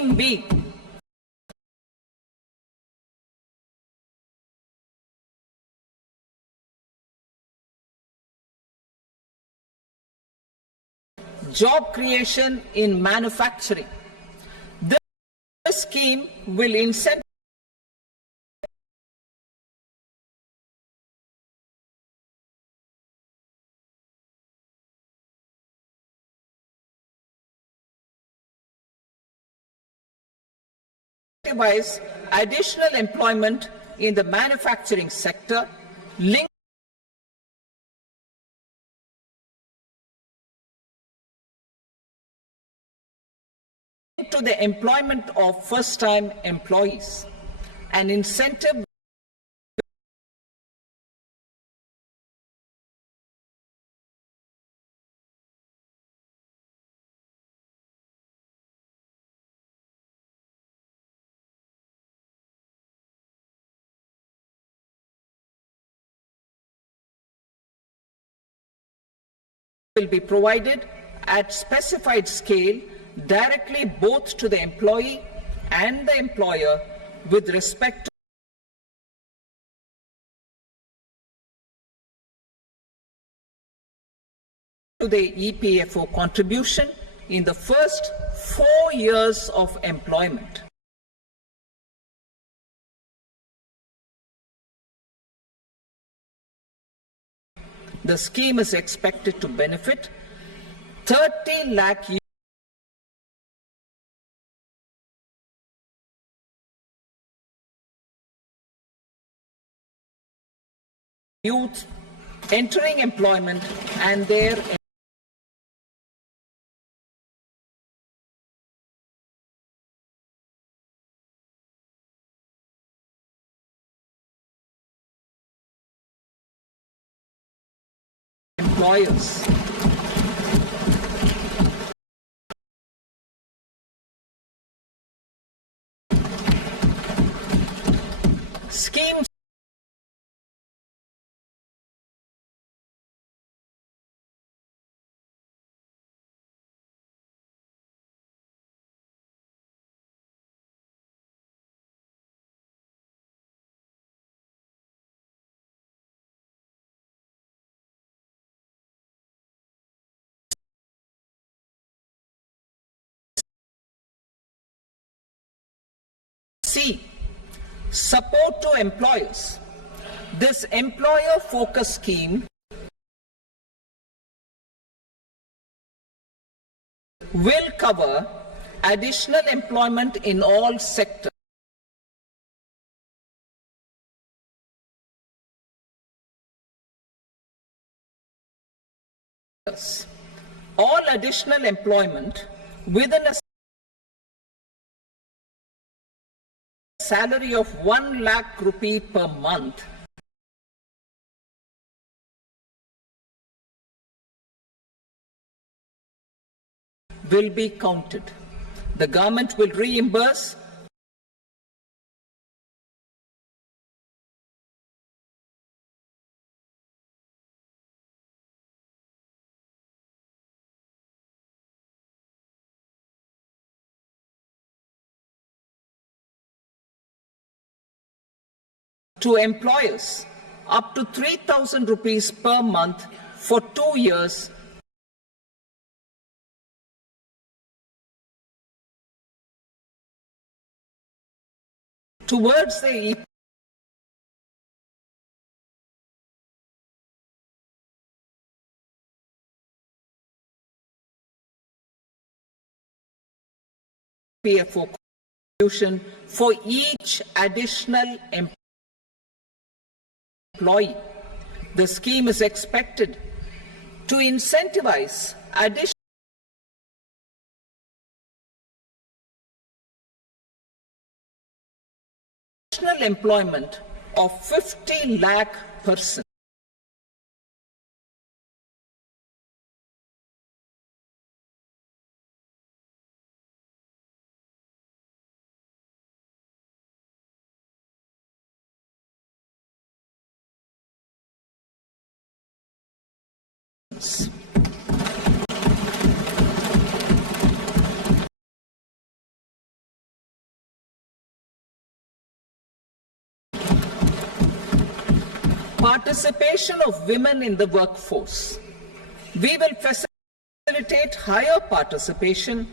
Scheme B, job creation in manufacturing. This scheme will incentivize additional employment in the manufacturing sector, linked to the employment of first-time employees. An incentive will be provided at specified scale directly both to the employee and the employer with respect to the EPFO contribution in the first 4 years of employment. The scheme is expected to benefit 30 lakh youth entering employment and their employers. Schemes C. Support to employers. This employer-focused scheme will cover additional employment in all sectors. All additional employment within a salary of 1 lakh rupee per month will be counted. The government will reimburse to employers up to 3,000 rupees per month for 2 years towards the EPFO contribution for each additional employee. The scheme is expected to incentivize additional employment of 50 lakh persons. participation of women in the workforce. We will facilitate higher participation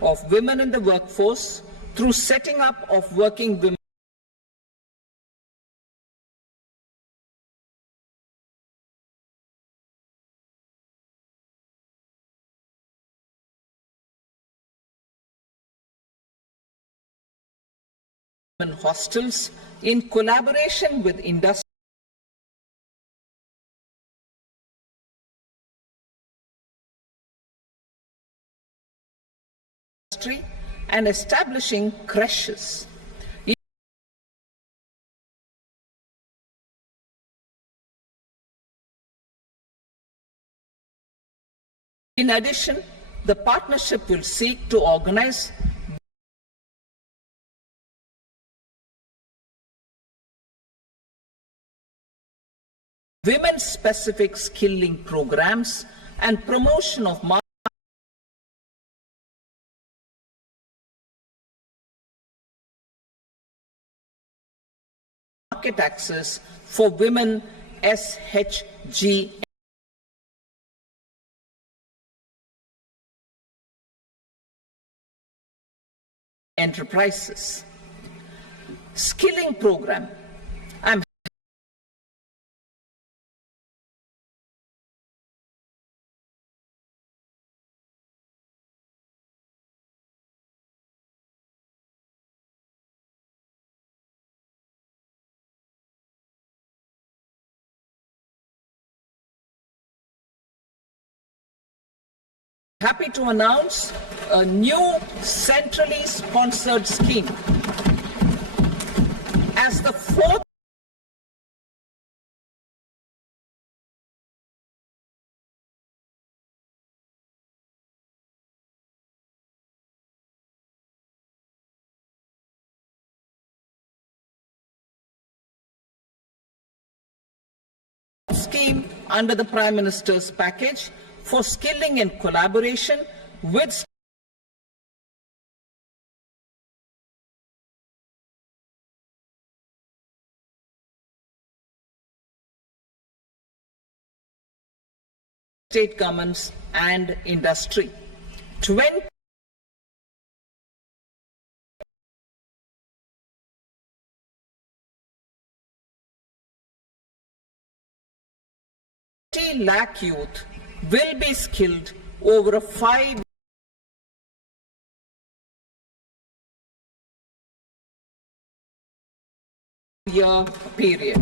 of women in the workforce through setting up of working women hostels in collaboration with industry and establishing creches. In addition, the partnership will seek to organize women-specific skilling programs and promotion of market access for women SHG enterprises. Skilling program. I'm happy to announce a new centrally sponsored scheme. As the fourth scheme under the Prime Minister's package for skilling and collaboration with state governments and industry. 20 lakh youth will be skilled over a 5-year period.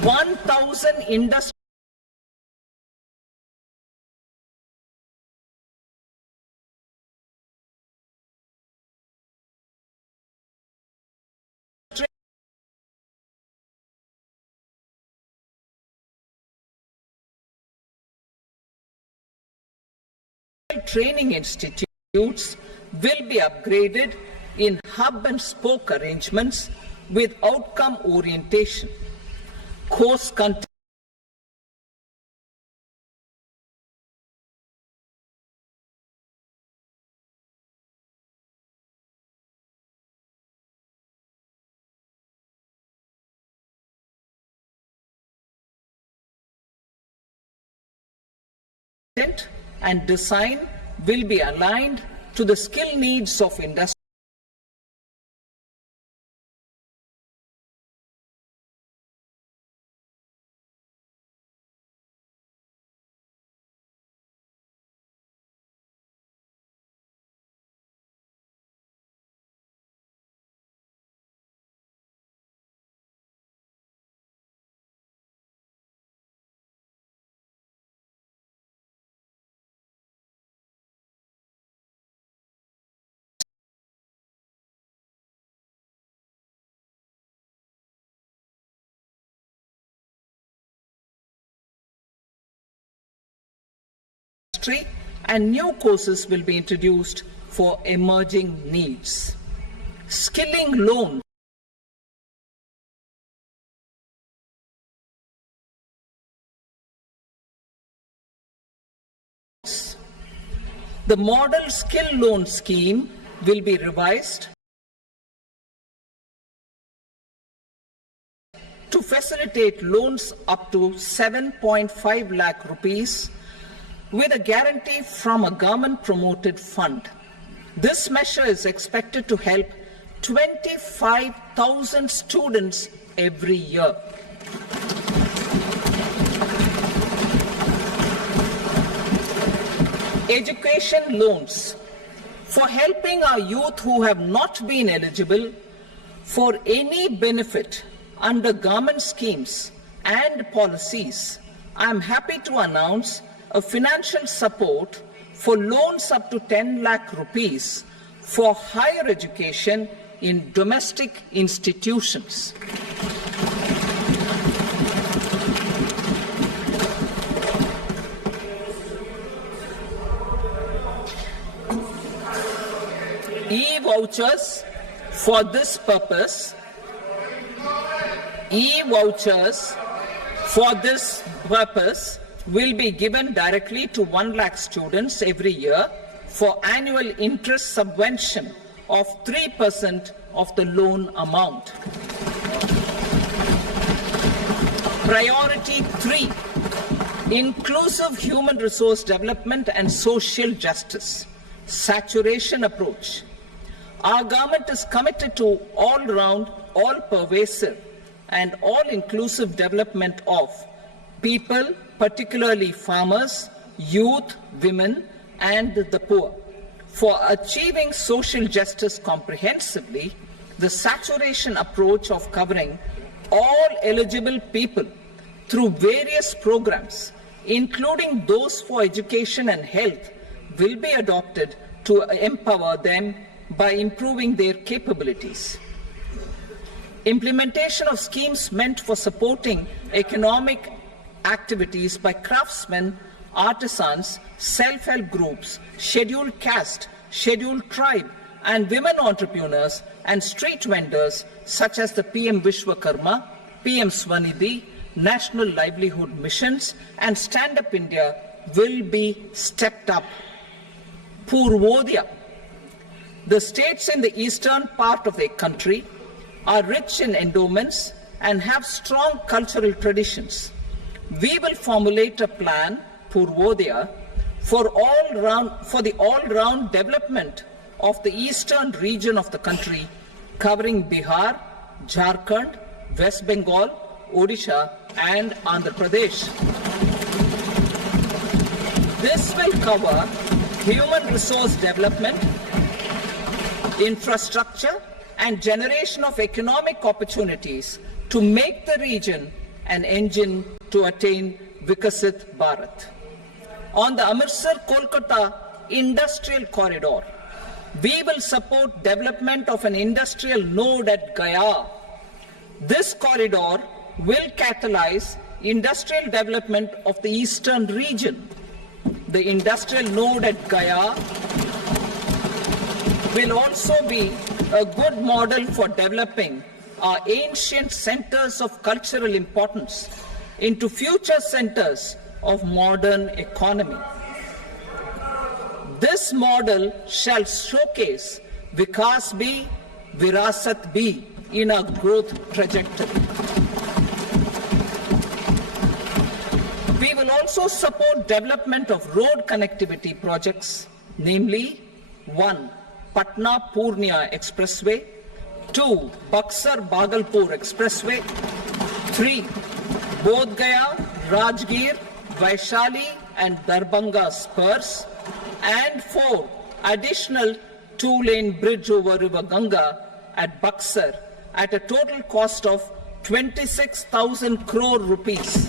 $1,000 industry training institutes will be upgraded in hub and spoke arrangements with outcome orientation. Course content and design will be aligned to the skill needs of industry. industry, and new courses will be introduced for emerging needs. Skilling loans The model skill loan scheme will be revised to facilitate loans up to 7.5 lakh rupees with a guarantee from a government-promoted fund. This measure is expected to help 25,000 students every year. Education loans for helping our youth who have not been eligible for any benefit under government schemes and policies. I am happy to announce a financial support for loans up to 10 lakh rupees for higher education in domestic institutions. E-vouchers for this purpose. E-vouchers for this purpose will be given directly to 1 lakh students every year for annual interest subvention of 3% of the loan amount. Priority 3, inclusive human resource development and social justice. Saturation approach. Our government is committed to all-round, all-pervasive and all-inclusive development of people, particularly farmers, youth, women and the poor. For achieving social justice comprehensively, the saturation approach of covering all eligible people through various programs, including those for education and health, will be adopted to empower them by improving their capabilities. Implementation of schemes meant for supporting economic activities by craftsmen, artisans, self-help groups, scheduled caste, scheduled tribe, and women entrepreneurs and street vendors such as the PM Vishwakarma, PM Swanidhi, National Livelihood Missions, and Stand Up India will be stepped up. Purvodaya. The states in the eastern part of the country are rich in endowments and have strong cultural traditions. We will formulate a plan, Purvodaya, for the all-round development of the eastern region of the country, covering Bihar, Jharkhand, West Bengal, Odisha, and Andhra Pradesh. This will cover human resource development, infrastructure, and generation of economic opportunities to make the region an engine to attain Vikasit Bharat. On the Amritsar-Kolkata industrial corridor, we will support development of an industrial node at Gaya. This corridor will catalyze industrial development of the eastern region. The industrial node at Gaya will also be a good model for developing our ancient centers of cultural importance into future centers of modern economy. This model shall showcase Vikas Bhi, Virasat Bhi in our growth trajectory. We will also support development of road connectivity projects, namely 1. Patna-Purnia Expressway, 2. Buxar-Bhagalpur Expressway, 3. Bodh Gaya, Rajgir, Vaishali and Darbhanga spurs, and 4. Additional 2-lane bridge over River Ganga at Buxar at a total cost of 26,000 crore rupees.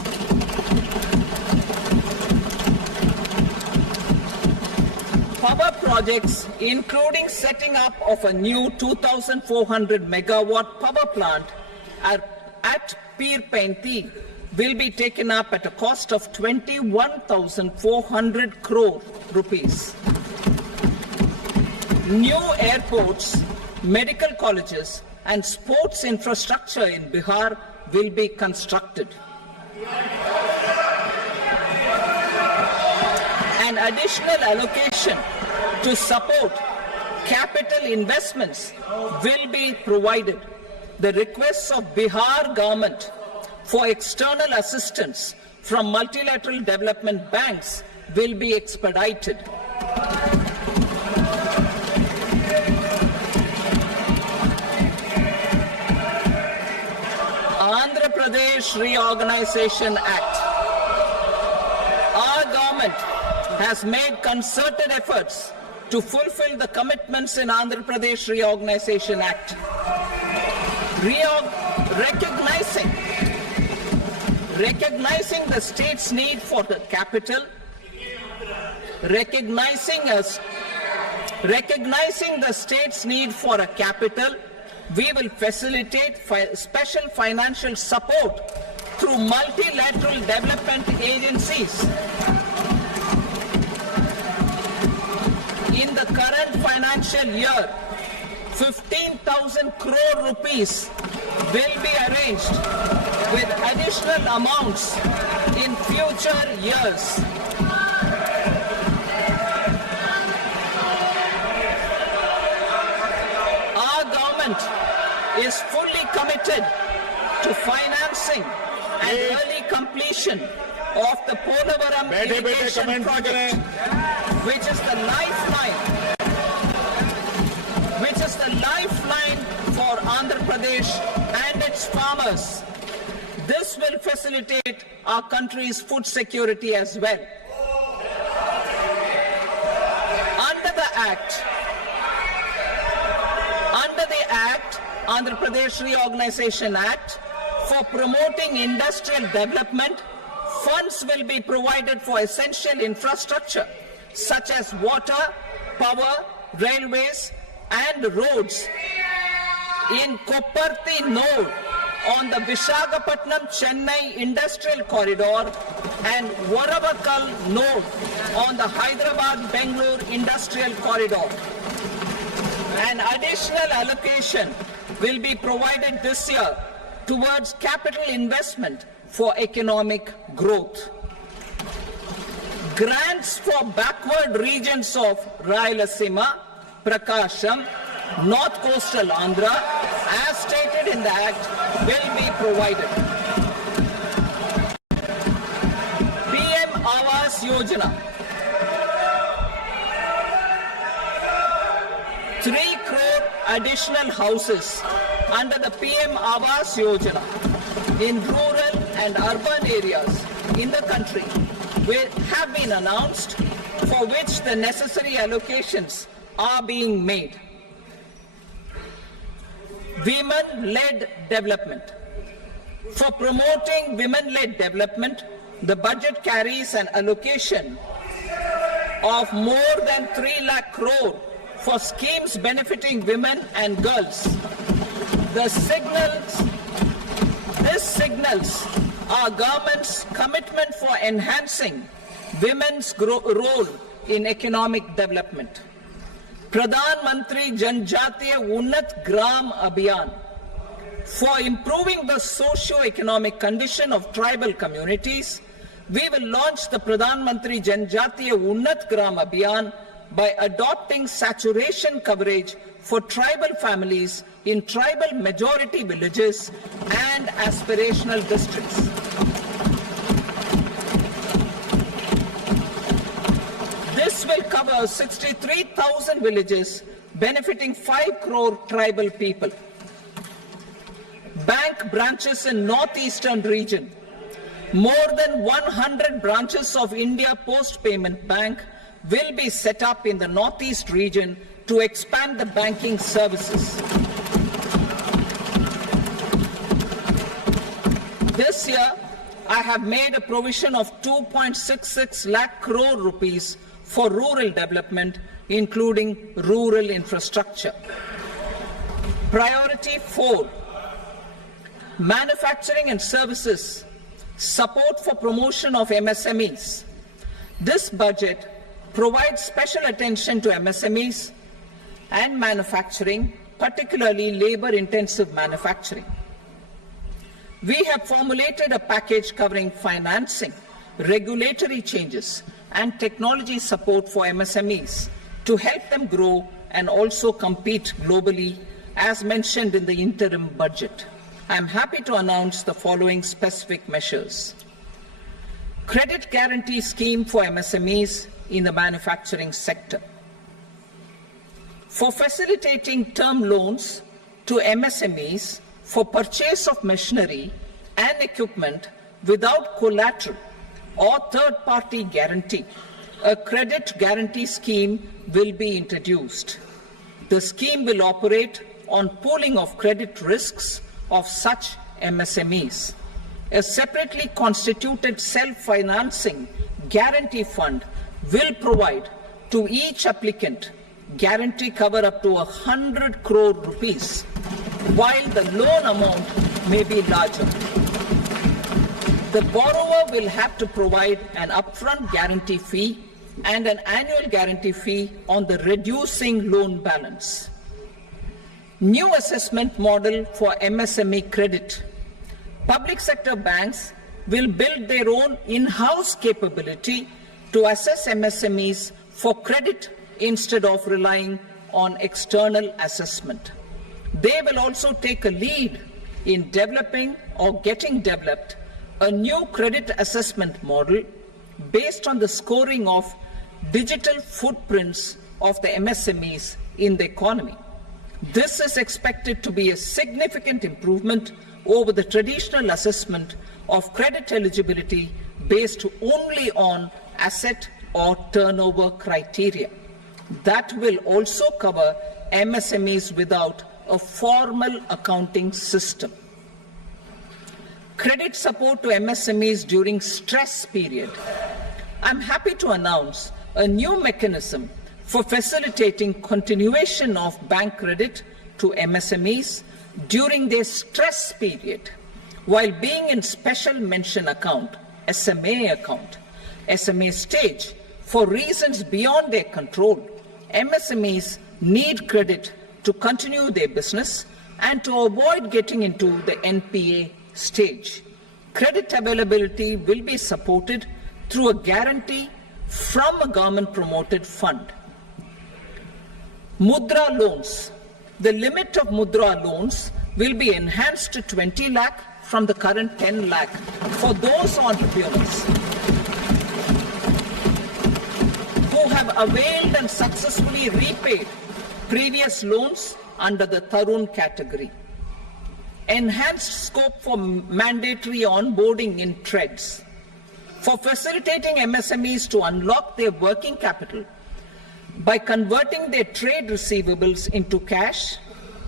Power projects, including setting up of a new 2,400 megawatt power plant at Pir Painti will be taken up at a cost of 21,400 crore rupees. New airports, medical colleges, and sports infrastructure in Bihar will be constructed. An additional allocation to support capital investments will be provided. The requests of Bihar government for external assistance from multilateral development banks will be expedited. Andhra Pradesh Reorganization Act. Our government has made concerted efforts to fulfill the commitments in Andhra Pradesh Reorganization Act. Recognizing the state's need for the capital, recognizing the state's need for a capital, we will facilitate special financial support through multilateral development agencies. In the current financial year, 15,000 crore rupees will be arranged with additional amounts in future years. Our government is fully committed to financing and early completion of the Polavaram irrigation project, which is the lifeline for Andhra Pradesh and its farmers. This will facilitate our country's food security as well. Under the Andhra Pradesh Reorganization Act, for promoting industrial development, funds will be provided for essential infrastructure such as water, power, railways, and roads. In Kopparthi node on the Visakhapatnam-Chennai Industrial Corridor and Varavakal node on the Hyderabad-Bengaluru Industrial Corridor. An additional allocation will be provided this year towards capital investment for economic growth. Grants for backward regions of Rayalaseema, Prakasham, North Coastal Andhra, as stated in the Act, will be provided. PM Awas Yojana. 3 crore additional houses under the PM Awas Yojana in rural and urban areas in the country have been announced, for which the necessary allocations are being made. Women-led development. For promoting women-led development, the budget carries an allocation of more than 3 lakh crore for schemes benefiting women and girls. This signals our government's commitment for enhancing women's role in economic development. Pradhan Mantri Janjatiya Unnat Gram Abhiyan. For improving the socio-economic condition of tribal communities, we will launch the Pradhan Mantri Janjatiya Unnat Gram Abhiyan by adopting saturation coverage for tribal families in tribal majority villages and aspirational districts. This will cover 63,000 villages, benefiting 5 crore tribal people. Bank branches in northeastern region. More than 100 branches of India Post Payment Bank will be set up in the northeast region to expand the banking services. This year, I have made a provision of 2.66 lakh crore rupees for rural development, including rural infrastructure. Priority 4, manufacturing and services Support for promotion of MSMEs. This budget provides special attention to MSMEs and manufacturing, particularly labor-intensive manufacturing. We have formulated a package covering financing, regulatory changes, and technology support for MSMEs to help them grow and also compete globally, as mentioned in the interim budget. I am happy to announce the following specific measures. Credit guarantee scheme for MSMEs in the manufacturing sector. For facilitating term loans to MSMEs for purchase of machinery and equipment without collateral or third-party guarantee, a credit guarantee scheme will be introduced. The scheme will operate on pooling of credit risks of such MSMEs. A separately constituted self-financing guarantee fund will provide to each applicant guarantee cover up to 100 crore rupees, while the loan amount may be larger. The borrower will have to provide an upfront guarantee fee and an annual guarantee fee on the reducing loan balance. New assessment model for MSME credit. Public sector banks will build their own in-house capability to assess MSMEs for credit instead of relying on external assessment. They will also take a lead in developing or getting developed a new credit assessment model based on the scoring of digital footprints of the MSMEs in the economy. This is expected to be a significant improvement over the traditional assessment of credit eligibility based only on asset or turnover criteria. That will also cover MSMEs without a formal accounting system. Credit support to MSMEs during stress period. I'm happy to announce a new mechanism for facilitating continuation of bank credit to MSMEs during their stress period while being in special mention account, SMA account, SMA stage. For reasons beyond their control, MSMEs need credit to continue their business and to avoid getting into the NPA stage. Credit availability will be supported through a guarantee from a government-promoted fund. Mudra loans. The limit of Mudra loans will be enhanced to 20 lakh from the current 10 lakh for those entrepreneurs who have availed and successfully repaid previous loans under the Tarun category. Enhanced scope for mandatory onboarding in TReDS. For facilitating MSMEs to unlock their working capital by converting their trade receivables into cash,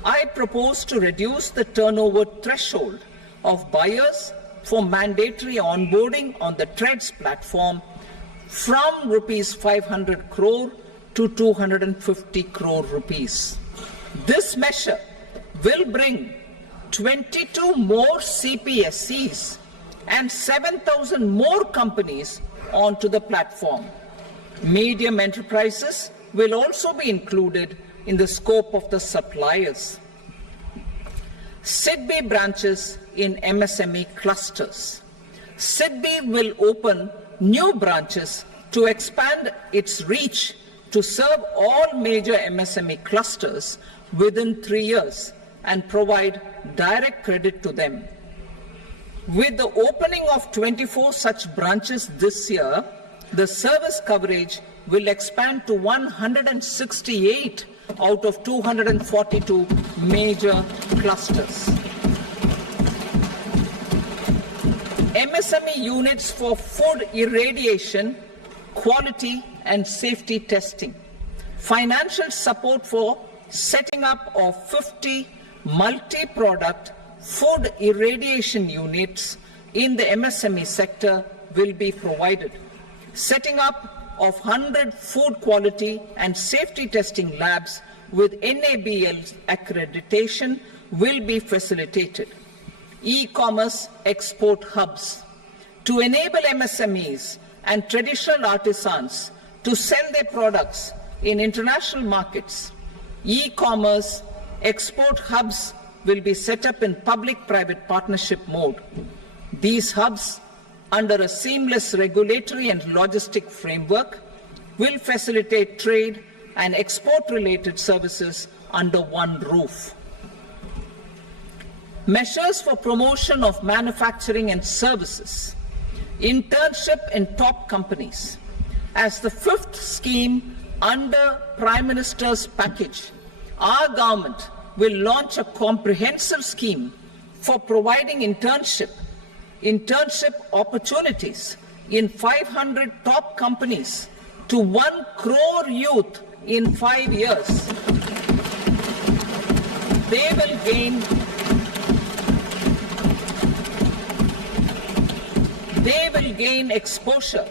I propose to reduce the turnover threshold of buyers for mandatory onboarding on the TReDS platform from rupees 500 crore to 250 crore rupees. This measure will bring 22 more CPSCs and 7,000 more companies onto the platform. Medium enterprises will also be included in the scope of the suppliers. SIDBI branches in MSME clusters. SIDBI will open new branches to expand its reach to serve all major MSME clusters within 3 years and provide direct credit to them. With the opening of 24 such branches this year, the service coverage will expand to 168 out of 242 major clusters. MSME units for food irradiation, quality and safety testing. Financial support for setting up of 50 multi-product food irradiation units in the MSME sector will be provided. Setting up of 100 food quality and safety testing labs with NABL accreditation will be facilitated. E-commerce export hubs. to enable MSMEs and traditional artisans to sell their products in international markets. E-commerce export hubs will be set up in public-private partnership mode. These hubs, under a seamless regulatory and logistic framework, will facilitate trade and export-related services under one roof. Measures for promotion of manufacturing and services. Internship in top companies. As the fifth scheme under Prime Minister's package, our government will launch a comprehensive scheme for providing internship opportunities in 500 top companies to 1 crore youth in 5 years. They will gain exposure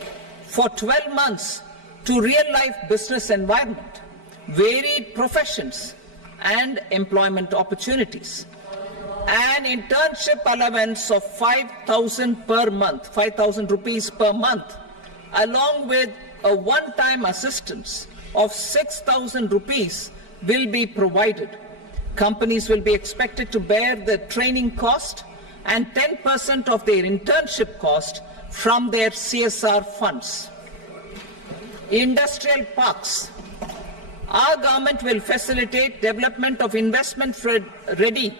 for 12 months to real-life business environment, varied professions, and employment opportunities. An internship allowance of 5,000 per month, 5,000 rupees per month, along with a one-time assistance of 6,000 rupees will be provided. Companies will be expected to bear the training cost and 10% of their internship cost from their CSR funds. Industrial parks. Our government will facilitate development of investment-ready,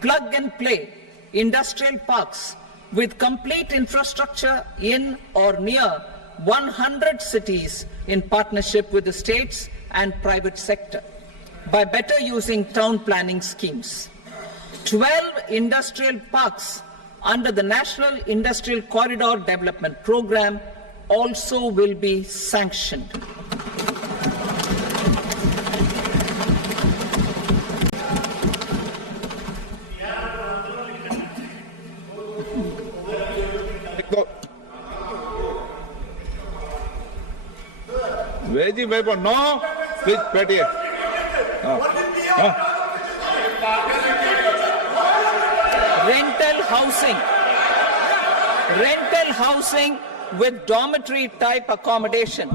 plug-and-play industrial parks with complete infrastructure in or near 100 cities in partnership with the states and private sector by better using town planning schemes. 12 industrial parks under the National Industrial Corridor Development Program also will be sanctioned. Waiting paper, no. Please, Petty. Rental housing with dormitory type accommodation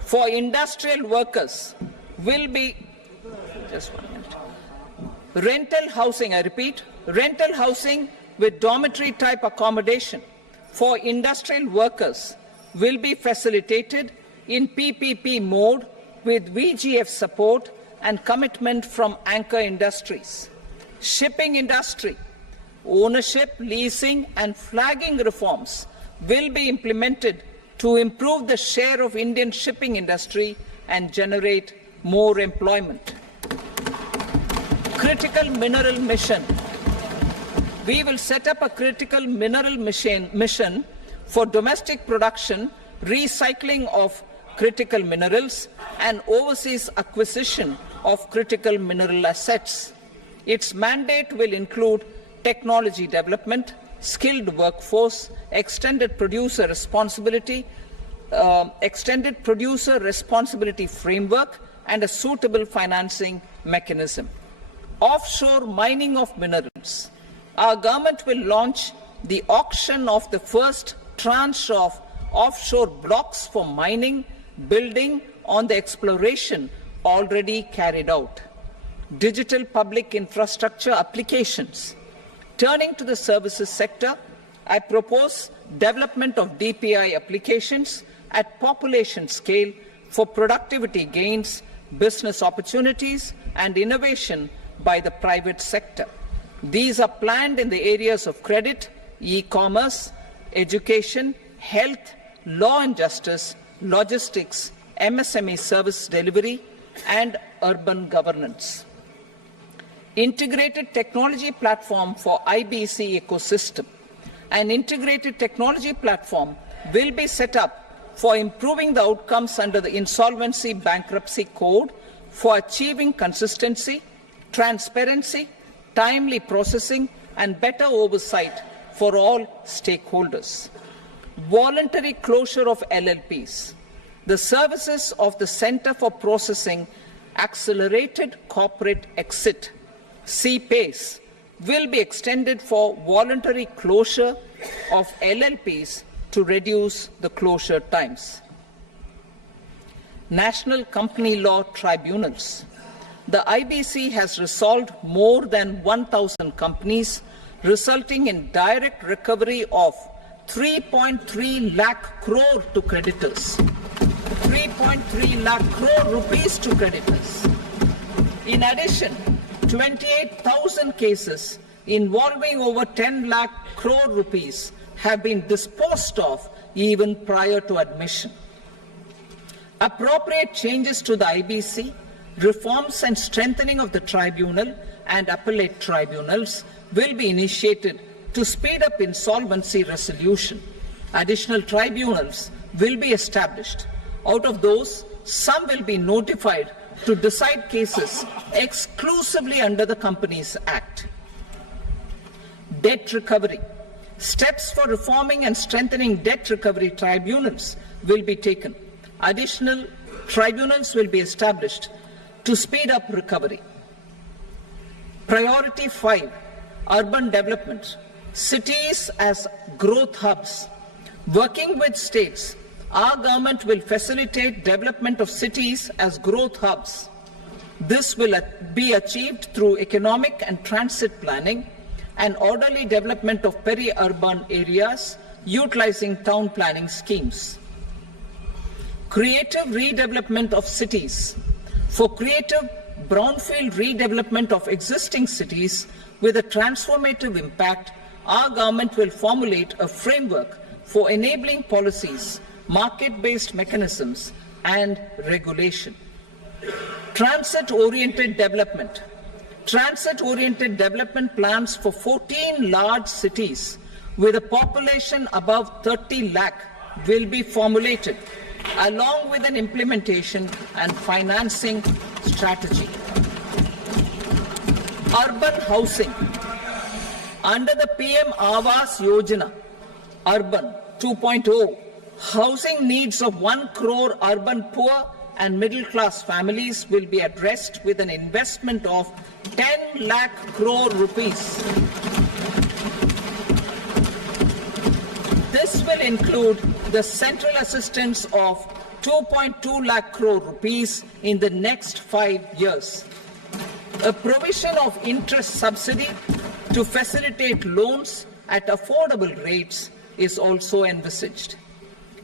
for industrial workers will be, just 1 minute. Rental housing, I repeat, rental housing with dormitory type accommodation for industrial workers will be facilitated in PPP mode with VGF support and commitment from anchor industries. Shipping industry, ownership, leasing and flagging reforms will be implemented to improve the share of Indian shipping industry and generate more employment. Critical mineral mission. We will set up a critical mineral mission for domestic production, recycling of critical minerals and overseas acquisition of critical mineral assets. Its mandate will include technology development, skilled workforce, extended producer responsibility framework, and a suitable financing mechanism. Offshore mining of minerals. Our government will launch the auction of the first tranche of offshore blocks for mining, building on the exploration already carried out. Digital public infrastructure applications. Turning to the services sector, I propose development of DPI applications at population scale for productivity gains, business opportunities, and innovation by the private sector. These are planned in the areas of credit, e-commerce, education, health, law and justice, logistics, MSME service delivery, and urban governance. Integrated technology platform for IBC ecosystem. An integrated technology platform will be set up for improving the outcomes under the Insolvency Bankruptcy Code for achieving consistency, transparency, timely processing, and better oversight for all stakeholders. Voluntary closure of LLPs. The services of the Center for Processing Accelerated Corporate Exit, CPACE, will be extended for voluntary closure of LLPs to reduce the closure times. National Company Law Tribunals. The IBC has resolved more than 1,000 companies, resulting in direct recovery of 3.3 lakh crore to creditors. 3.3 lakh crore rupees to creditors. In addition, 28,000 cases involving over 10 lakh crore rupees have been disposed of even prior to admission. Appropriate changes to the IBC, reforms and strengthening of the tribunal and appellate tribunals will be initiated to speed up insolvency resolution. Additional tribunals will be established. Out of those, some will be notified to decide cases exclusively under the Companies Act. Debt recovery. Steps for reforming and strengthening debt recovery tribunals will be taken. Additional tribunals will be established to speed up recovery. Priority 5, urban development. Cities as growth hubs. Working with states, our government will facilitate development of cities as growth hubs. This will be achieved through economic and transit planning and orderly development of peri-urban areas utilizing town planning schemes. Creative redevelopment of cities. For creative brownfield redevelopment of existing cities with a transformative impact, our government will formulate a framework for enabling policies, market-based mechanisms, and regulation. Transit-oriented development. Transit-oriented development plans for 14 large cities with a population above 30 lakh will be formulated, along with an implementation and financing strategy. Urban housing. Under the PM Awas Yojana, Urban 2.0, housing needs of 1 crore urban poor and middle-class families will be addressed with an investment of 10 lakh crore rupees. This will include the central assistance of 2.2 lakh crore rupees in the next 5 years. A provision of interest subsidy to facilitate loans at affordable rates is also envisaged.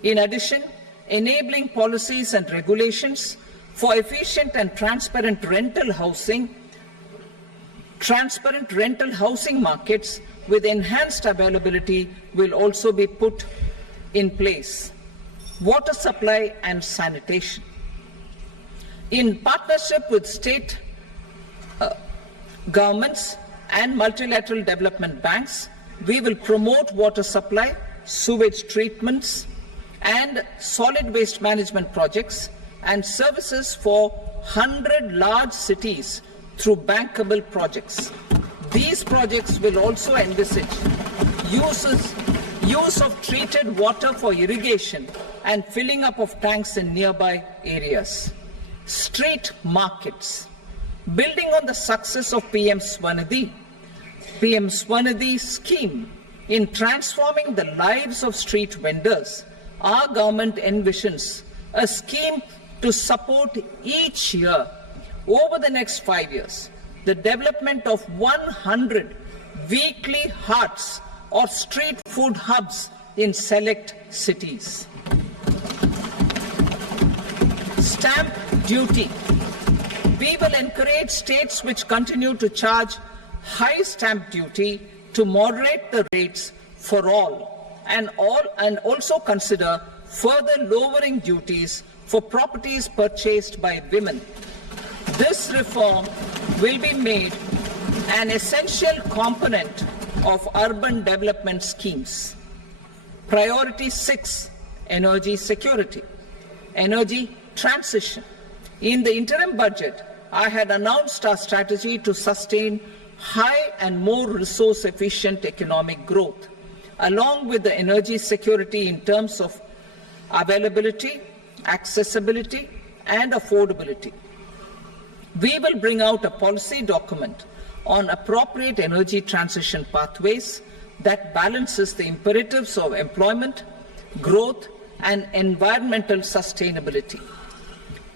In addition, enabling policies and regulations for efficient and transparent rental housing markets with enhanced availability will also be put in place. Water supply and sanitation. In partnership with state governments and multilateral development banks, we will promote water supply, sewage treatments, and solid waste management projects and services for 100 large cities through bankable projects. These projects will also envisage use of treated water for irrigation and filling up of tanks in nearby areas. Street markets. Building on the success of PM Swanidhi scheme in transforming the lives of street vendors, our government envisions a scheme to support each year over the next 5 years the development of 100 weekly hearts or street food hubs in select cities. Stamp duty. We will encourage states which continue to charge high stamp duty to moderate the rates for all and also consider further lowering duties for properties purchased by women. This reform will be made an essential component of urban development schemes. Priority 6, energy security. Energy transition. In the interim budget, I had announced our strategy to sustain high and more resource-efficient economic growth, along with the energy security in terms of availability, accessibility, and affordability. We will bring out a policy document on appropriate energy transition pathways that balances the imperatives of employment, growth, and environmental sustainability.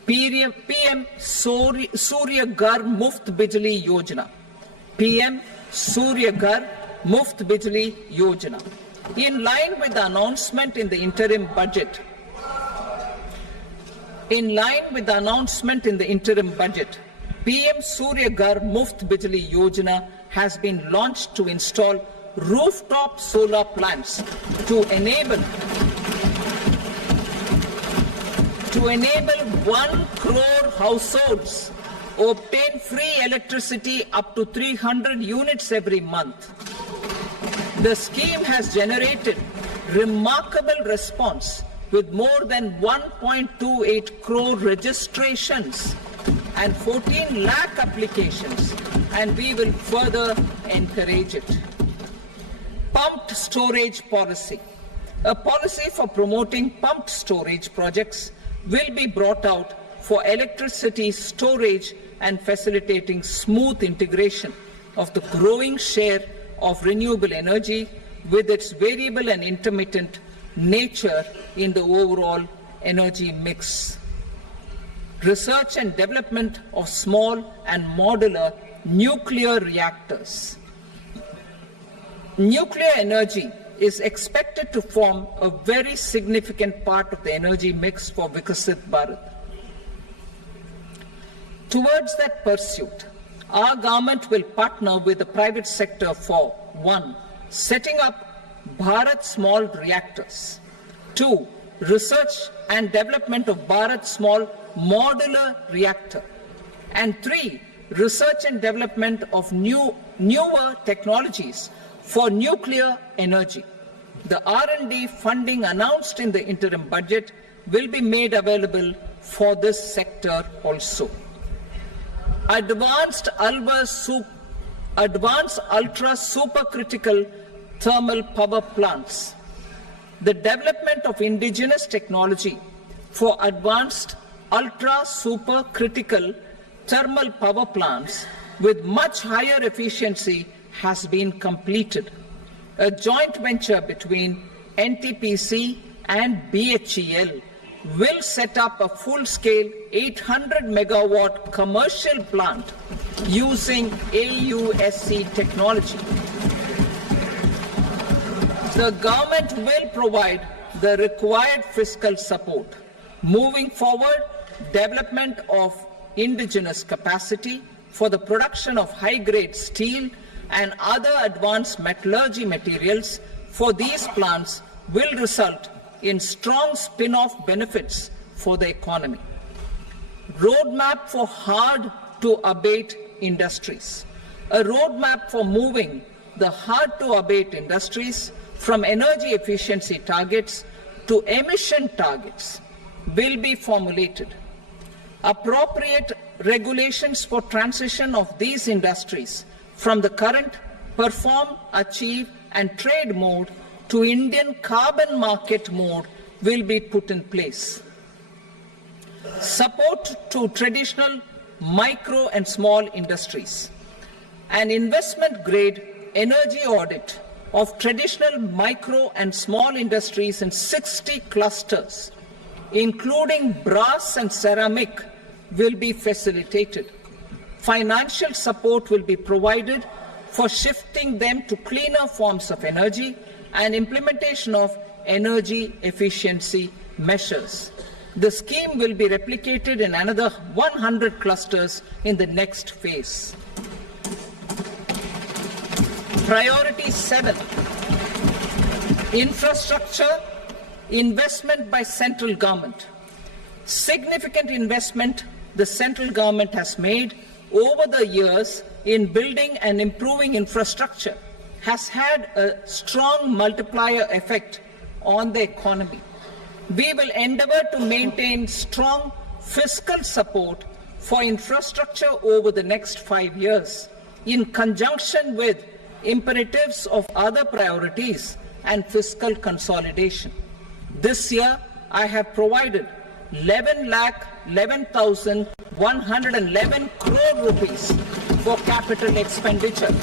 PM Surya Ghar Muft Bijli Yojana. PM Surya Ghar Muft Bijli Yojana. In line with the announcement in the interim budget, PM Surya Ghar Muft Bijli Yojana has been launched to install rooftop solar plants to enable 1 crore households obtain free electricity up to 300 units every month. The scheme has generated remarkable response with more than 1.28 crore registrations and 14 lakh applications, and we will further encourage it. Pumped storage policy. A policy for promoting pumped storage projects will be brought out for electricity storage and facilitating smooth integration of the growing share of renewable energy with its variable and intermittent nature in the overall energy mix. Research and development of small and modular nuclear reactors. Nuclear energy is expected to form a very significant part of the energy mix for Viksit Bharat. Towards that pursuit, our government will partner with the private sector for 1. Setting up Bharat Small Reactors, 2. Research and development of Bharat Small Modular Reactor, and 3. Research and development of newer technologies for nuclear energy. The R&D funding announced in the interim budget will be made available for this sector also. Advanced ultra supercritical thermal power plants. The development of indigenous technology for advanced ultra supercritical thermal power plants with much higher efficiency has been completed. A joint venture between NTPC and BHEL will set up a full-scale 800 megawatt commercial plant using AUSC technology. The government will provide the required fiscal support. Moving forward, development of indigenous capacity for the production of high-grade steel and other advanced metallurgy materials for these plants will result in strong spin-off benefits for the economy. Roadmap for hard-to-abate industries. A roadmap for moving the hard-to-abate industries from energy efficiency targets to emission targets will be formulated. Appropriate regulations for transition of these industries from the current perform, achieve, and trade mode to Indian carbon market mode will be put in place. Support to traditional micro and small industries. An investment-grade energy audit of traditional micro and small industries in 60 clusters, including brass and ceramic, will be facilitated. Financial support will be provided for shifting them to cleaner forms of energy and implementation of energy efficiency measures. The scheme will be replicated in another 100 clusters in the next phase. Priority 7, infrastructure investment by central government. Significant investment the central government has made over the years in building and improving infrastructure has had a strong multiplier effect on the economy. We will endeavor to maintain strong fiscal support for infrastructure over the next 5 years in conjunction with imperatives of other priorities and fiscal consolidation. This year, I have provided 11,11,111 crore rupees for capital expenditure.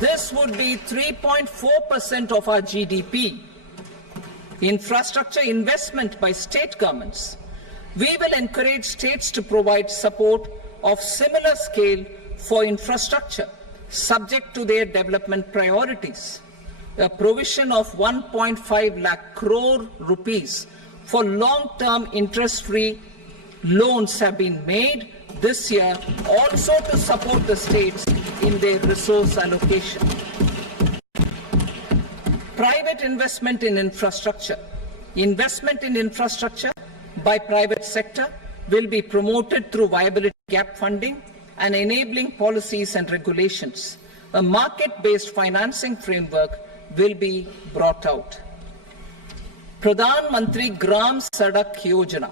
This would be 3.4% of our GDP. Infrastructure investment by state governments. We will encourage states to provide support of similar scale for infrastructure, subject to their development priorities. A provision of 1.5 lakh crore rupees for long-term interest-free loans have been made this year also to support the states in their resource allocation. Private investment in infrastructure. Investment in infrastructure by private sector will be promoted through viability gap funding and enabling policies and regulations. A market-based financing framework will be brought out. Pradhan Mantri Gram Sadak Yojana,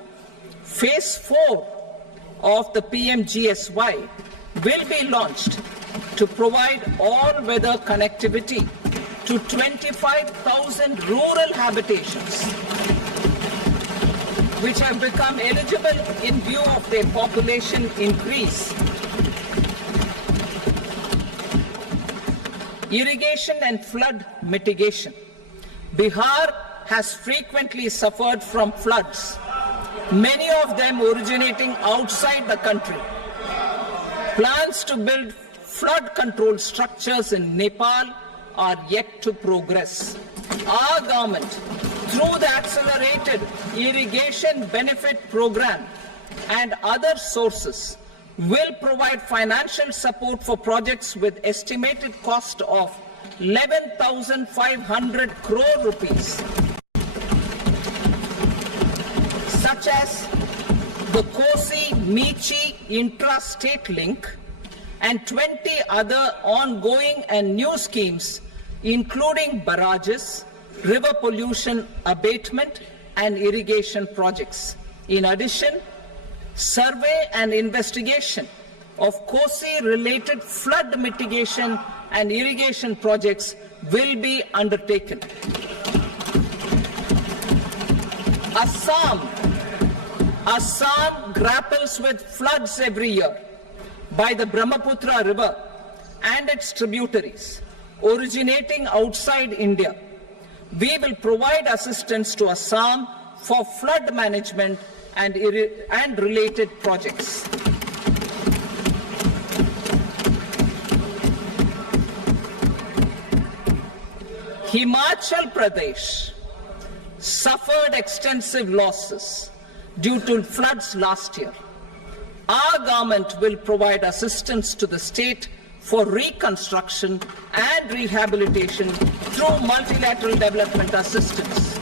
Phase 4 of the PMGSY will be launched to provide all-weather connectivity to 25,000 rural habitations, which have become eligible in view of their population increase. Irrigation and flood mitigation. Bihar has frequently suffered from floods, many of them originating outside the country. Plans to build flood control structures in Nepal are yet to progress. Our government, through the Accelerated Irrigation Benefit Program and other sources, will provide financial support for projects with estimated cost of 11,500 crore rupees, such as the Kosi-Michi intra-state link and 20 other ongoing and new schemes, including barrages, river pollution abatement and irrigation projects. In addition, survey and investigation of Kosi-related flood mitigation and irrigation projects will be undertaken. Assam grapples with floods every year by the Brahmaputra River and its tributaries originating outside India. We will provide assistance to Assam for flood management and related projects. Himachal Pradesh suffered extensive losses due to floods last year. Our government will provide assistance to the state for reconstruction and rehabilitation through multilateral development assistance.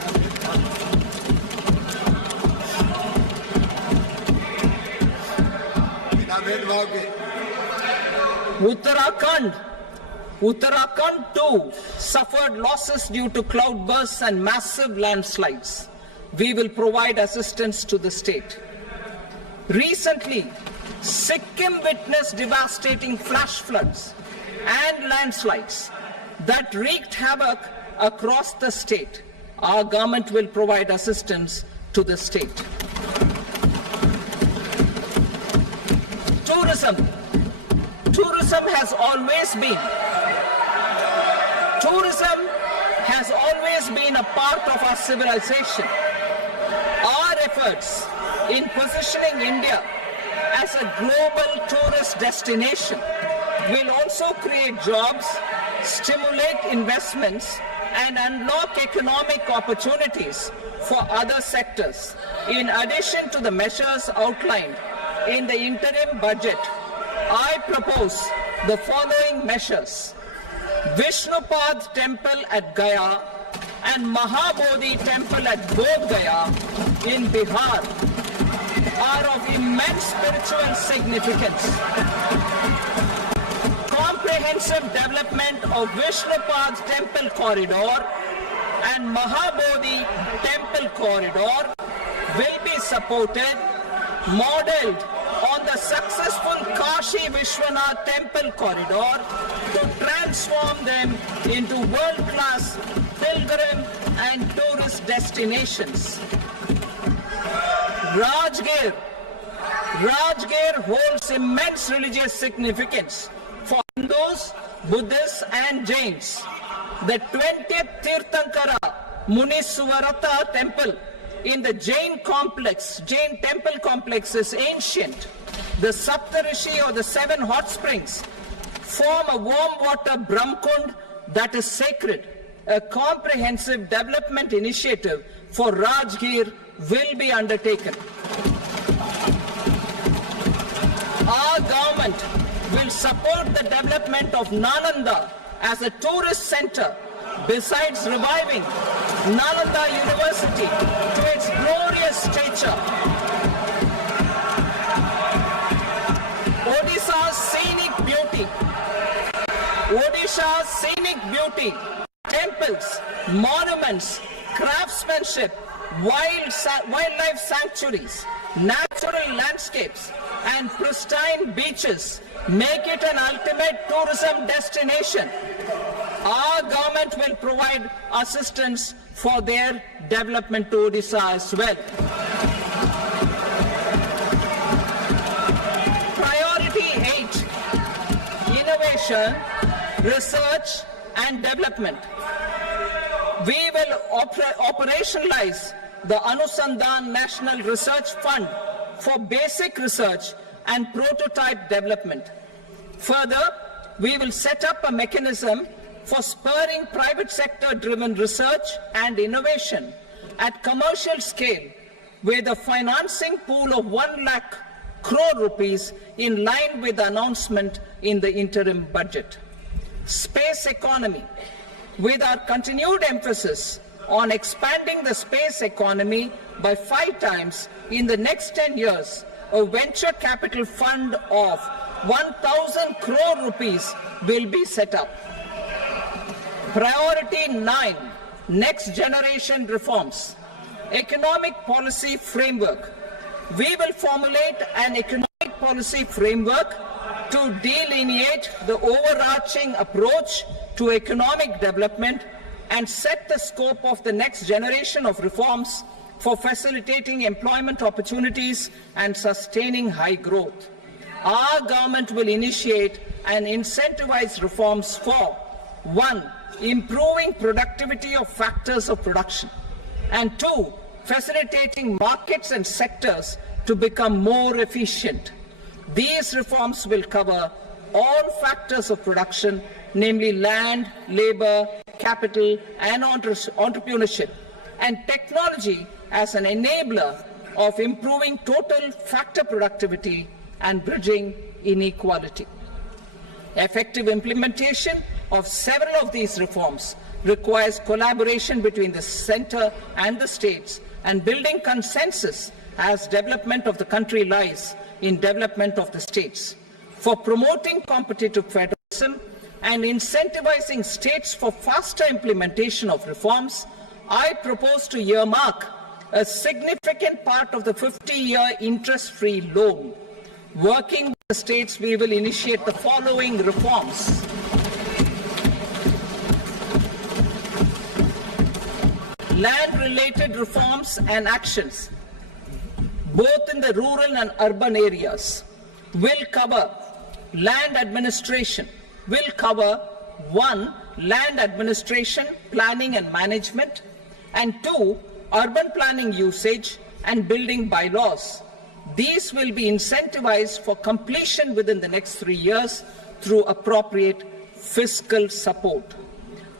Uttarakhand too suffered losses due to cloudbursts and massive landslides. We will provide assistance to the state. Recently, Sikkim witnessed devastating flash floods and landslides that wreaked havoc across the state. Our government will provide assistance to the state. Tourism. Tourism has always been a part of our civilization. Our efforts in positioning India as a global tourist destination will also create jobs, stimulate investments, and unlock economic opportunities for other sectors. In addition to the measures outlined in the interim budget, I propose the following measures. Vishnupad Temple at Gaya and Mahabodhi Temple at Bodh Gaya in Bihar are of immense spiritual significance. Comprehensive development of Vishnupad Temple Corridor and Mahabodhi Temple Corridor will be supported, modeled on the successful Kashi Vishwanath Temple Corridor to transform them into world-class pilgrim and tourist destinations. Rajgir Rajgir holds immense religious significance for Hindus, Buddhists and Jains. The 20th Tirthankara Muniswarata temple in the Jain temple complex is ancient. The Saptarishi or the 7 hot springs form a warm water Brahmkund that is sacred. A comprehensive development initiative for Rajgir will be undertaken. Our government will support the development of Nalanda as a tourist center, besides reviving Nalanda University to its glorious stature. Odisha's scenic beauty, temples, monuments, craftsmanship, wildlife sanctuaries, natural landscapes, and pristine beaches make it an ultimate tourism destination. Our government will provide assistance for their development to Odisha as well. Priority 8, innovation, research and development. We will operationalize the Anusandhan National Research Fund for basic research and prototype development. Further, we will set up a mechanism for spurring private sector-driven research and innovation at commercial scale with a financing pool of 1 lakh crore rupees in line with the announcement in the interim budget. Space economy. With our continued emphasis on expanding the space economy by 5 times in the next 10 years, a venture capital fund of 1,000 crore rupees will be set up. Priority 9, next generation reforms. Economic policy framework. We will formulate an economic policy framework to delineate the overarching approach to economic development and set the scope of the next generation of reforms for facilitating employment opportunities and sustaining high growth. Our government will initiate and incentivize reforms for 1. Improving productivity of factors of production, and 2. Facilitating markets and sectors to become more efficient. These reforms will cover all factors of production, namely land, labor, capital, and entrepreneurship, and technology as an enabler of improving total factor productivity and bridging inequality. Effective implementation of several of these reforms requires collaboration between the center and the states, and building consensus as development of the country lies in development of the states. For promoting competitive federalism and incentivizing states for faster implementation of reforms, I propose to earmark a significant part of the 50-year interest-free loan. Working with the states, we will initiate the following reforms. Land-related reforms and actions, both in the rural and urban areas, will cover land administration, will cover 1. Land administration, planning and management, and 2. Urban planning usage and building bylaws. These will be incentivized for completion within the next 3 years through appropriate fiscal support.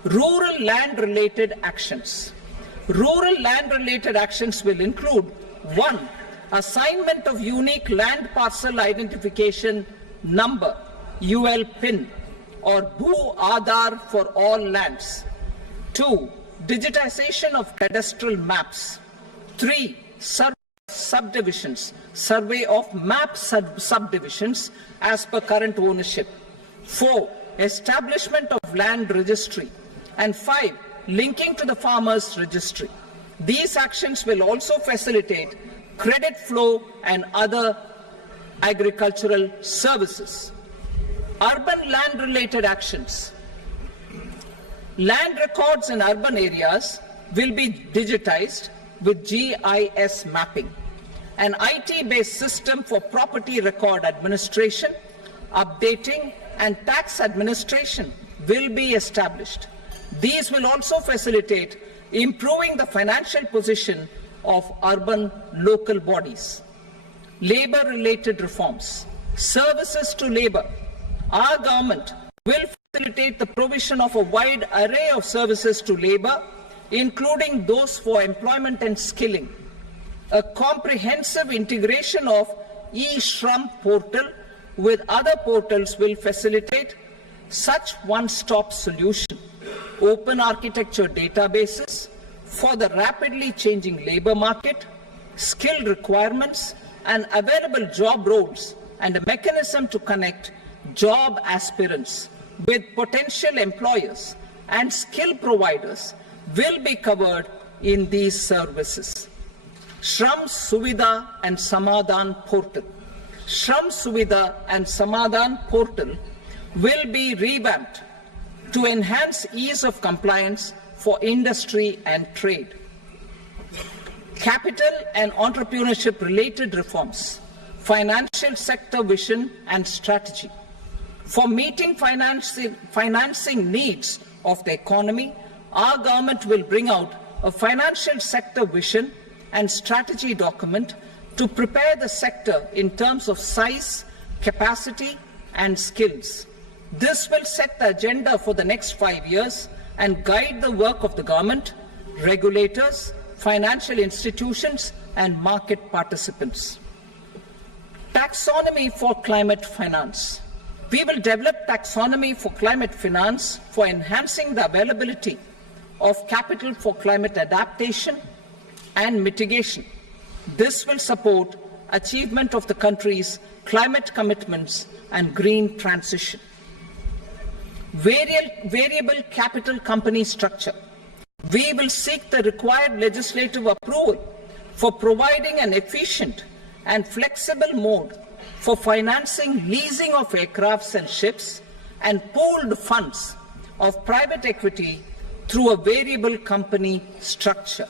Rural land-related actions. Rural land-related actions will include 1. Assignment of unique land parcel identification number, UL PIN, or Bhu Aadhaar for all lands. 2. Digitization of cadastral maps. 3. Subdivisions, survey of map subdivisions as per current ownership. 4. Establishment of land registry. And 5. Linking to the farmers registry. These actions will also facilitate credit flow and other agricultural services. Urban land-related actions. Land records in urban areas will be digitized with GIS mapping, an IT-based system for property record administration, updating, and tax administration will be established. These will also facilitate improving the financial position of urban local bodies. Labour-related reforms. Services to labour. Our government will facilitate the provision of a wide array of services to labour, including those for employment and skilling. A comprehensive integration of eShram portal with other portals will facilitate such one-stop solution. Open architecture databases for the rapidly changing labour market, skill requirements and available job roles, and a mechanism to connect job aspirants with potential employers and skill providers will be covered in these services. Shram Suvidha and Samadhan portal. Shram Suvidha and Samadhan portal will be revamped to enhance ease of compliance for industry and trade. Capital and entrepreneurship related reforms, financial sector vision and strategy. For meeting financing needs of the economy, our government will bring out a financial sector vision and strategy document to prepare the sector in terms of size, capacity, and skills. This will set the agenda for the next 5 years and guide the work of the government, regulators, financial institutions, and market participants. Taxonomy for climate finance. We will develop taxonomy for climate finance for enhancing the availability of capital for climate adaptation and mitigation. This will support achievement of the country's climate commitments and green transition. Variable capital company structure. We will seek the required legislative approval for providing an efficient and flexible mode for financing leasing of aircrafts and ships and pooled funds of private equity through a variable company structure.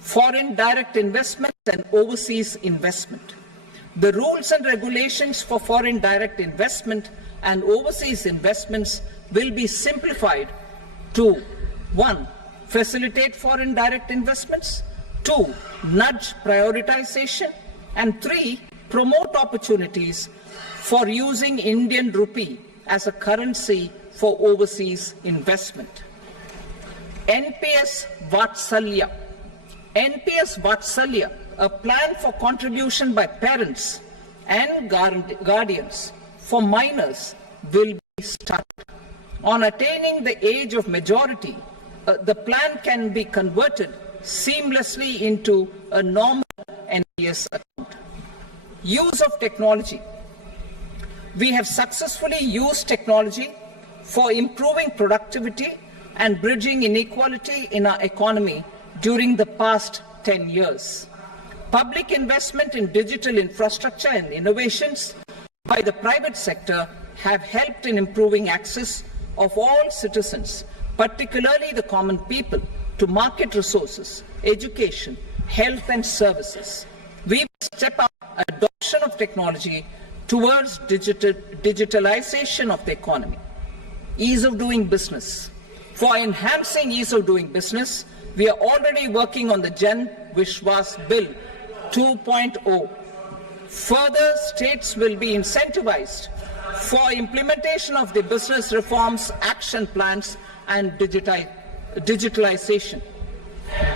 Foreign direct investment and overseas investment. The rules and regulations for foreign direct investment and overseas investments will be simplified to 1. Facilitate foreign direct investments, 2. Nudge prioritization, and 3. Promote opportunities for using Indian rupee as a currency for overseas investment. NPS Vatsalya. NPS Vatsalya, a plan for contribution by parents and guardians for minors, will be started. On attaining the age of majority, the plan can be converted seamlessly into a normal NPS account. Use of technology. We have successfully used technology for improving productivity and bridging inequality in our economy during the past 10 years. Public investment in digital infrastructure and innovations by the private sector have helped in improving access of all citizens, particularly the common people, to market resources, education, health and services. We will step up adoption of technology towards digitalization of the economy. Ease of doing business. For enhancing ease of doing business, we are already working on the Jan Vishwas Bill 2.0. Further, states will be incentivized for implementation of the business reforms, action plans, and digitalization.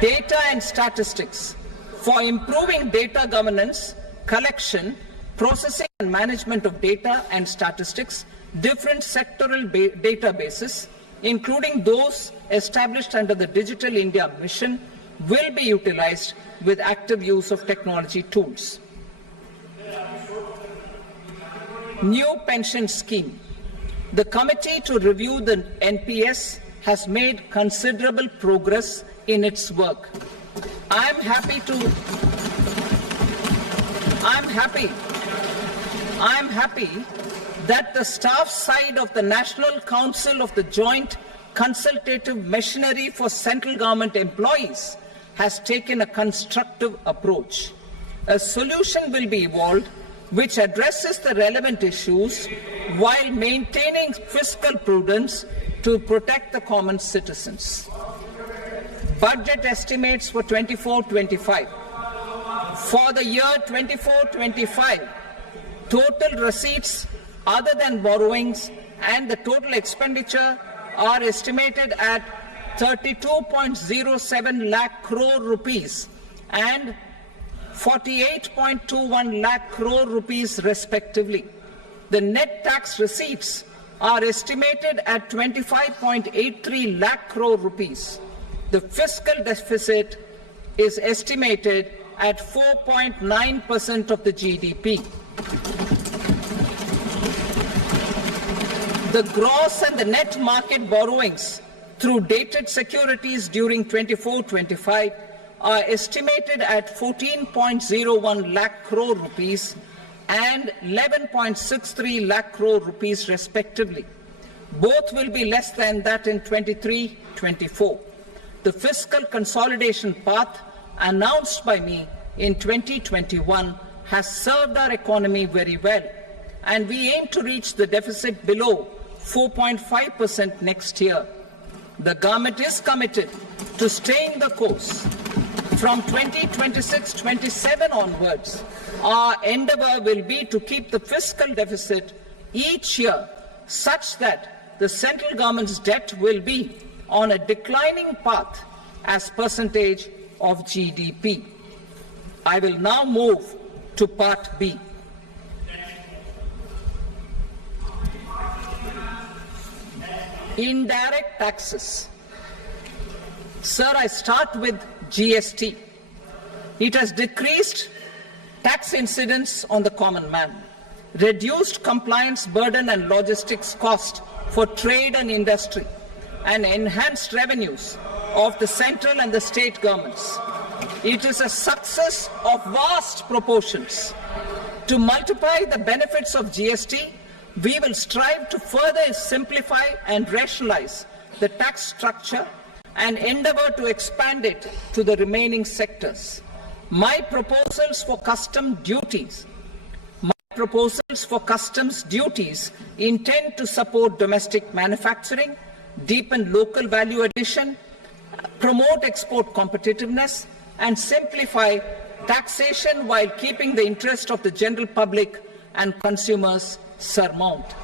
Data and statistics. For improving data governance, collection, processing and management of data and statistics, different sectoral databases, including those established under the Digital India Mission, will be utilized with active use of technology tools. New pension scheme. The committee to review the NPS has made considerable progress in its work. I'm happy that the staff side of the National Council of the Joint Consultative Machinery for Central Government Employees has taken a constructive approach. A solution will be evolved which addresses the relevant issues while maintaining fiscal prudence to protect the common citizens. Budget estimates for 24-25. For the year 24-25, total receipts other than borrowings and the total expenditure are estimated at 32.07 lakh crore rupees and 48.21 lakh crore rupees respectively. The net tax receipts are estimated at 25.83 lakh crore rupees. The fiscal deficit is estimated at 4.9% of the GDP. The gross and the net market borrowings through dated securities during 24-25 are estimated at 14.01 lakh crore rupees and 11.63 lakh crore rupees respectively. Both will be less than that in 23-24. The fiscal consolidation path announced by me in 2021 has served our economy very well, and we aim to reach the deficit below 4.5% next year. The government is committed to staying the course. From 2026-27 onwards, our endeavour will be to keep the fiscal deficit each year such that the central government's debt will be on a declining path as percentage of GDP. I will now move to Part B. Indirect taxes. Sir, I start with GST. It has decreased tax incidence on the common man, reduced compliance burden and logistics cost for trade and industry, and enhanced revenues of the central and the state governments. It is a success of vast proportions. To multiply the benefits of GST, we will strive to further simplify and rationalize the tax structure and endeavour to expand it to the remaining sectors. My proposals for customs duties intend to support domestic manufacturing, deepen local value addition, promote export competitiveness, and simplify taxation while keeping the interest of the general public and consumers surmount.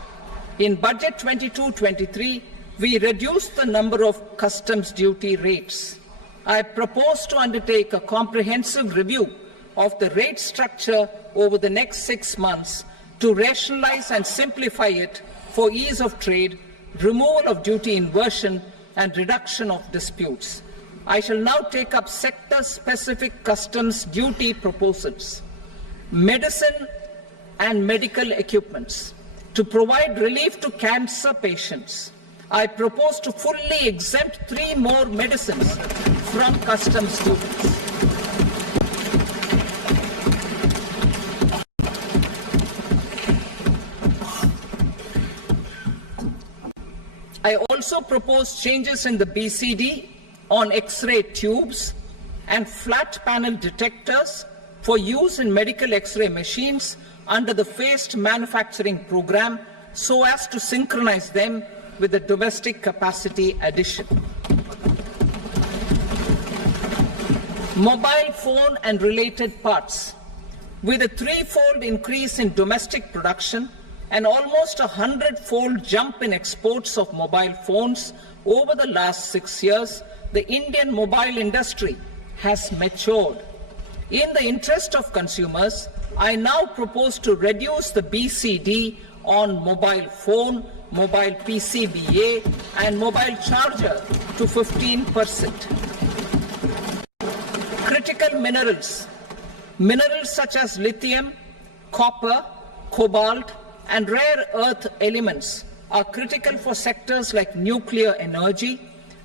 In Budget 22-23, we reduced the number of customs duty rates. I propose to undertake a comprehensive review of the rate structure over the next 6 months to rationalize and simplify it for ease of trade, removal of duty inversion, and reduction of disputes. I shall now take up sector-specific customs duty proposals. Medicine and medical equipments. To provide relief to cancer patients, I propose to fully exempt 3 more medicines from customs duties. I also propose changes in the BCD on X-ray tubes and flat panel detectors for use in medical X-ray machines under the phased manufacturing program so as to synchronize them with the domestic capacity addition. Mobile phone and related parts. With a 3-fold increase in domestic production and almost a 100-fold jump in exports of mobile phones over the last 6 years, the Indian mobile industry has matured. In the interest of consumers, I now propose to reduce the BCD on mobile phone, mobile PCBA, and mobile charger to 15%. Critical minerals. Minerals such as lithium, copper, cobalt, and rare earth elements are critical for sectors like nuclear energy,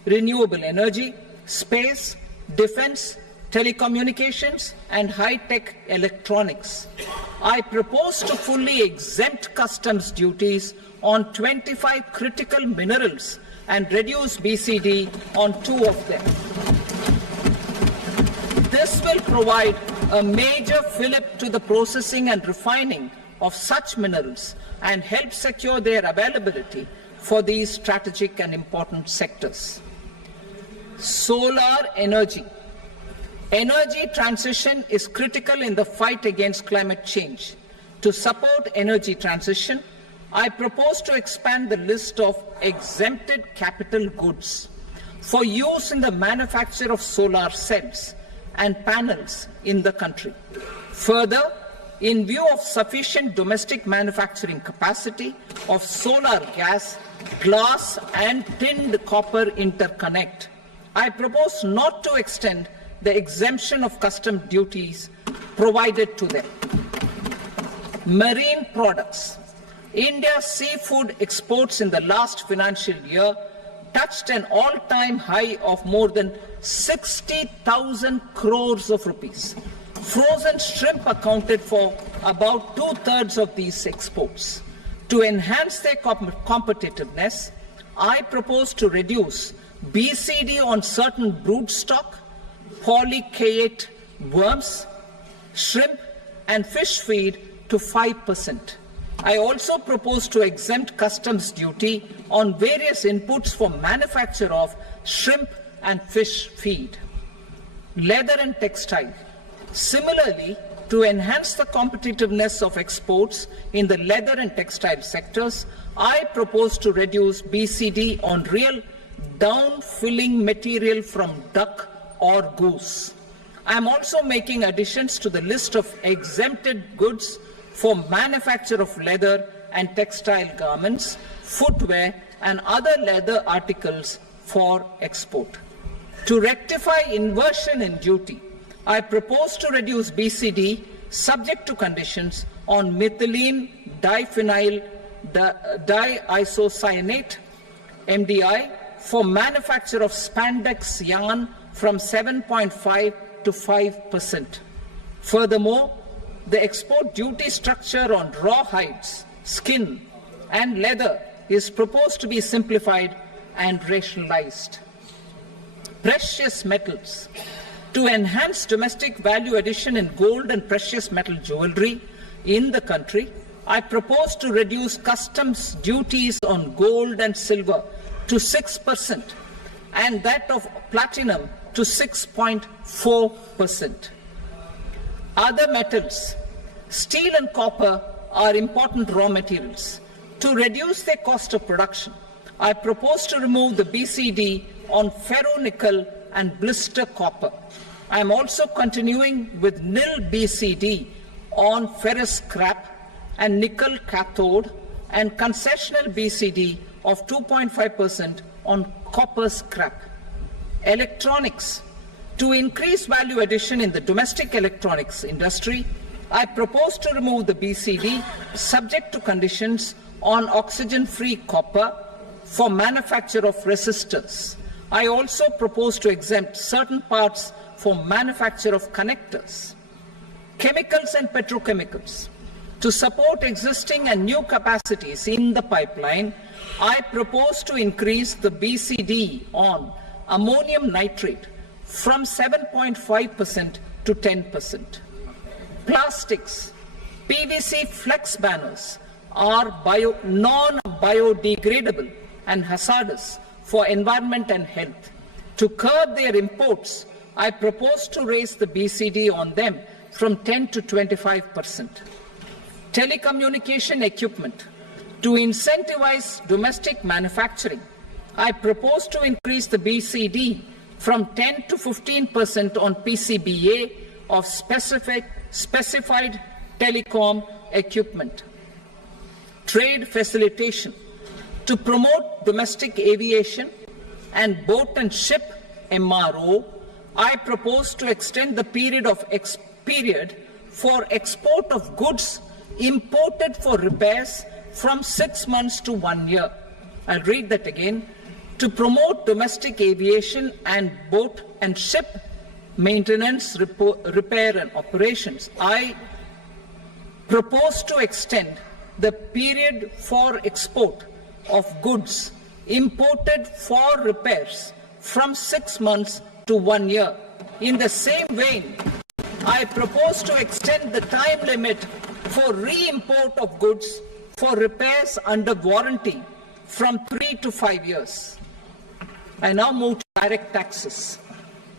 renewable energy, space, defense, telecommunications, and high-tech electronics. I propose to fully exempt customs duties on 25 critical minerals and reduce BCD on 2 of them. This will provide a major fillip to the processing and refining of such minerals and help secure their availability for these strategic and important sectors. Solar energy. Energy transition is critical in the fight against climate change. To support energy transition, I propose to expand the list of exempted capital goods for use in the manufacture of solar cells and panels in the country. Further, in view of sufficient domestic manufacturing capacity of solar gas, glass and tinned copper interconnect, I propose not to extend the exemption of custom duties provided to them. Marine products. India's seafood exports in the last financial year touched an all-time high of more than 60,000 crores of rupees. Frozen shrimp accounted for about 2/3 of these exports. To enhance their competitiveness, I propose to reduce BCD on certain broodstock, polychaete worms, shrimp and fish feed to 5%. I also propose to exempt customs duty on various inputs for manufacture of shrimp and fish feed. Leather and textile. Similarly, to enhance the competitiveness of exports in the leather and textile sectors, I propose to reduce BCD on real down-filling material from duck or goose. I am also making additions to the list of exempted goods for manufacture of leather and textile garments, footwear and other leather articles for export. To rectify inversion in duty, I propose to reduce BCD subject to conditions on methylene diphenyl diisocyanate (MDI) for manufacture of spandex yarn from 7.5 to 5%. Furthermore, the export duty structure on raw hides, skin and leather is proposed to be simplified and rationalized. Precious metals. To enhance domestic value addition in gold and precious metal jewelry in the country, I propose to reduce customs duties on gold and silver to 6% and that of platinum to 6.4%. Other metals. Steel and copper are important raw materials. To reduce their cost of production, I propose to remove the BCD on ferronickel and blister copper. I am also continuing with nil BCD on ferrous scrap and nickel cathode and concessional BCD of 2.5% on copper scrap. Electronics. To increase value addition in the domestic electronics industry, I propose to remove the BCD subject to conditions on oxygen-free copper for manufacture of resistors. I also propose to exempt certain parts for manufacture of connectors. Chemicals and petrochemicals. To support existing and new capacities in the pipeline, I propose to increase the BCD on ammonium nitrate from 7.5% to 10%. Plastics. PVC flex banners are non-biodegradable and hazardous for environment and health. To curb their imports, I propose to raise the BCD on them from 10 to 25%. Telecommunication equipment. To incentivize domestic manufacturing, I propose to increase the BCD from 10 to 15% on PCBA of specified telecom equipment. Trade facilitation. To promote domestic aviation and boat and ship MRO, I propose to extend the period for export of goods imported for repairs from 6 months to 1 year. I'll read that again. To promote domestic aviation and boat and ship maintenance, repair and operations, I propose to extend the period for export of goods imported for repairs from 6 months to 1 year. In the same vein, I propose to extend the time limit for re-import of goods for repairs under warranty from 3 to 5 years. I now move to direct taxes.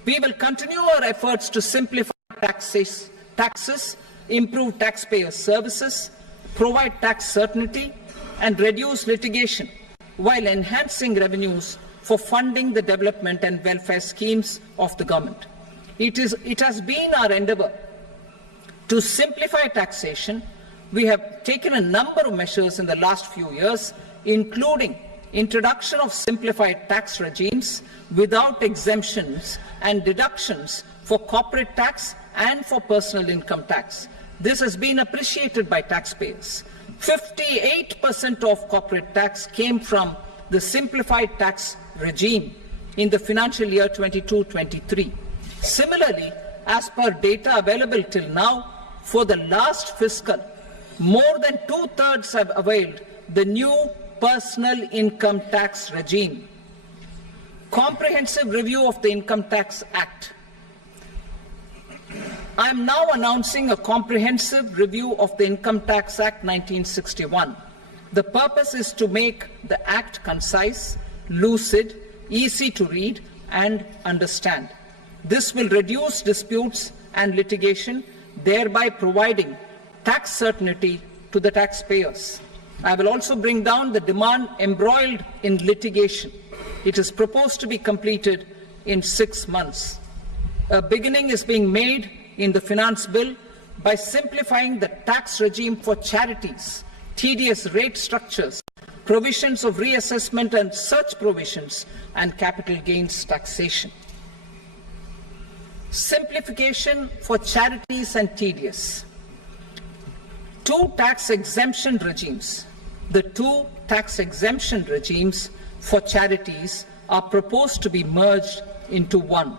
We will continue our efforts to simplify taxes, improve taxpayer services, provide tax certainty, and reduce litigation while enhancing revenues for funding the development and welfare schemes of the government. It has been our endeavour to simplify taxation. We have taken a number of measures in the last few years, including introduction of simplified tax regimes without exemptions and deductions for corporate tax and for personal income tax. This has been appreciated by taxpayers. 58% of corporate tax came from the simplified tax regime in the financial year 22-23. Similarly, as per data available till now, for the last fiscal, more than 2/3 have availed the new personal income tax regime. Comprehensive review of the Income Tax Act. I am now announcing a comprehensive review of the Income Tax Act 1961. The purpose is to make the Act concise, lucid, easy to read and understand. This will reduce disputes and litigation, thereby providing tax certainty to the taxpayers. I will also bring down the demand embroiled in litigation. It is proposed to be completed in 6 months. A beginning is being made in the Finance Bill by simplifying the tax regime for charities, tedious rate structures, provisions of reassessment and such provisions, and capital gains taxation. Simplification for charities and tedious. The two tax exemption regimes for charities are proposed to be merged into one.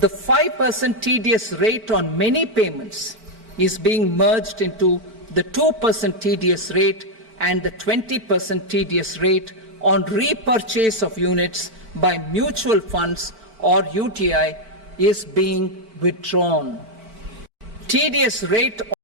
The 5% tedious rate on many payments is being merged into the 2% tedious rate, and the 20% tedious rate on repurchase of units by mutual funds or UTI is being withdrawn. Tedious rate